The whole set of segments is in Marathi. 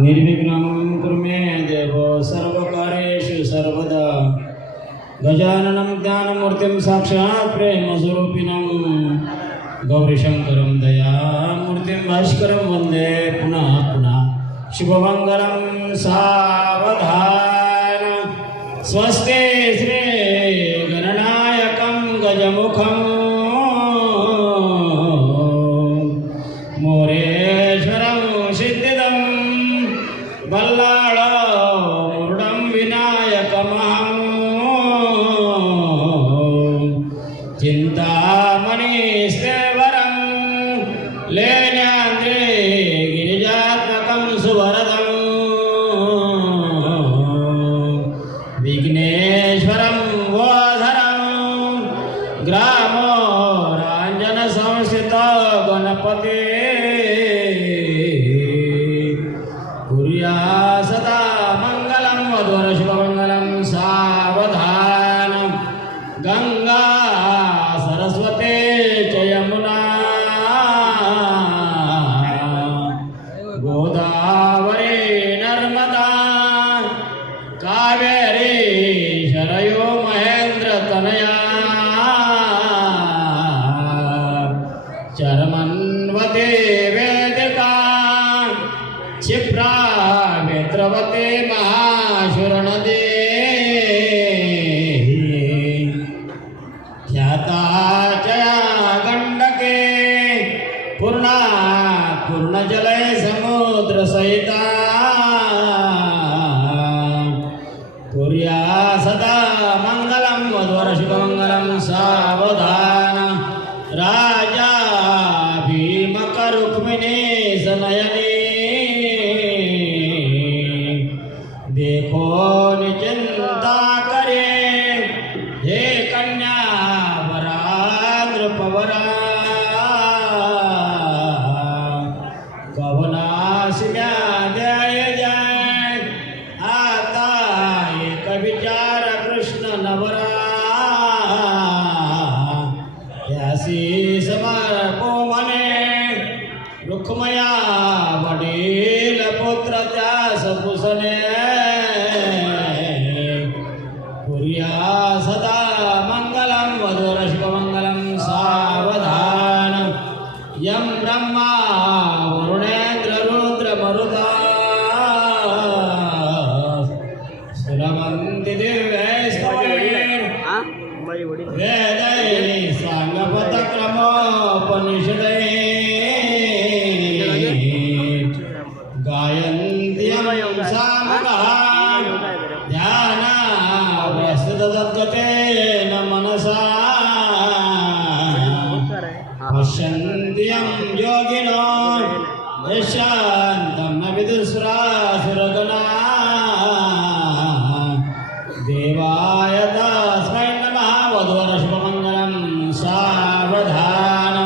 निर्विघ्नं कुरु मे देव सर्वकार्येषु सर्वदा। गजाननं ज्ञानमूर्तिं साक्षात् प्रेमस्वरूपिणं गौरीशंकरं दयामूर्तिं भास्करं वन्दे पुनः पुनः। शुभमंगलं सावधान। स्वस्ति श्री गणनायकं गजमुखं मोरेश्वरं सिद्धिदं बल्लाळ मुरुडं विनायकमहं चिन्तामणिस्तेवरं लेण्याद्रे गिरिजात्मकं सुवरदं विघ्नेश्वरं वोधरं ग्रामो राञ्जन संस्थित गणपते कुर्या सदा मंगलं वधूवर शुभमंगलं सावधान। गंगा सरस्वती च यमुना गोदावरी नर्मदा कावेरी शरयो महेंद्र तनया चरमन्वती वेदिका क्षिप्रा नेत्रवती महाशूरनदी ख्याता जया गंडके पूर्णा पूर्णजले समुद्र सहिता कुर्या सदा मंगलं वधूवर शुभमंगलं सावधान। राजा भीमक रुक्मिणी सनयनी देखो निचिंता करे हे कन्या वराद्र पवरा कवनासिम्या द्याय जाय आता एक विचार कृष्ण नवरा त्यासी समर्पो मने रुक्मया वडील पुत्र त्यास पुसने कुर्या सदा मंगलं वधूवर शुभमंगलं सावधान। यं ब्रह्मा वरुणेन्द्र रुद्र मरुता सुरवन्ति दिव्यैस्तवैर् वेदैः साङ्गपदक्रमोपनिषदैः गायन्ति यं सामगाः ध्यानावस्थिततद्गतेन मनसा पश्यन्ति यं योगिनो यशान्तं न विदुस्रासुरगणाः देवाय तस्मै नमः वधूवर शुभमंगलं सावधान।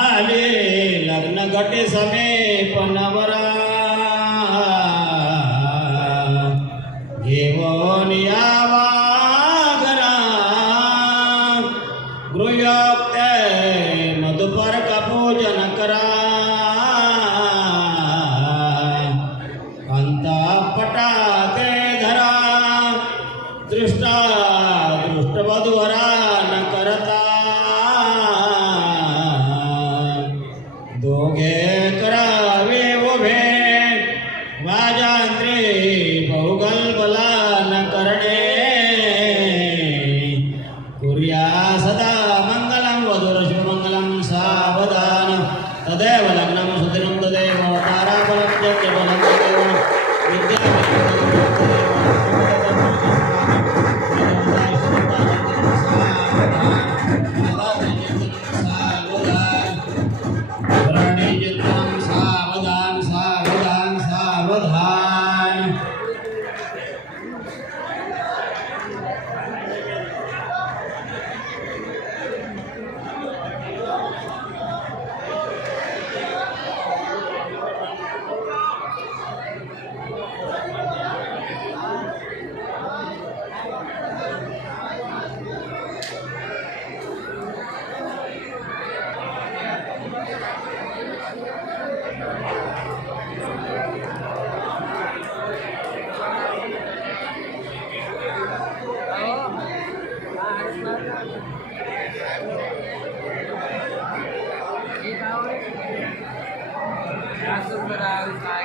आले लग्न घटे समीप नवरा घेऊन यावा घरा गृहोक्ते मधुपर्क पूजन करा असं जरा काय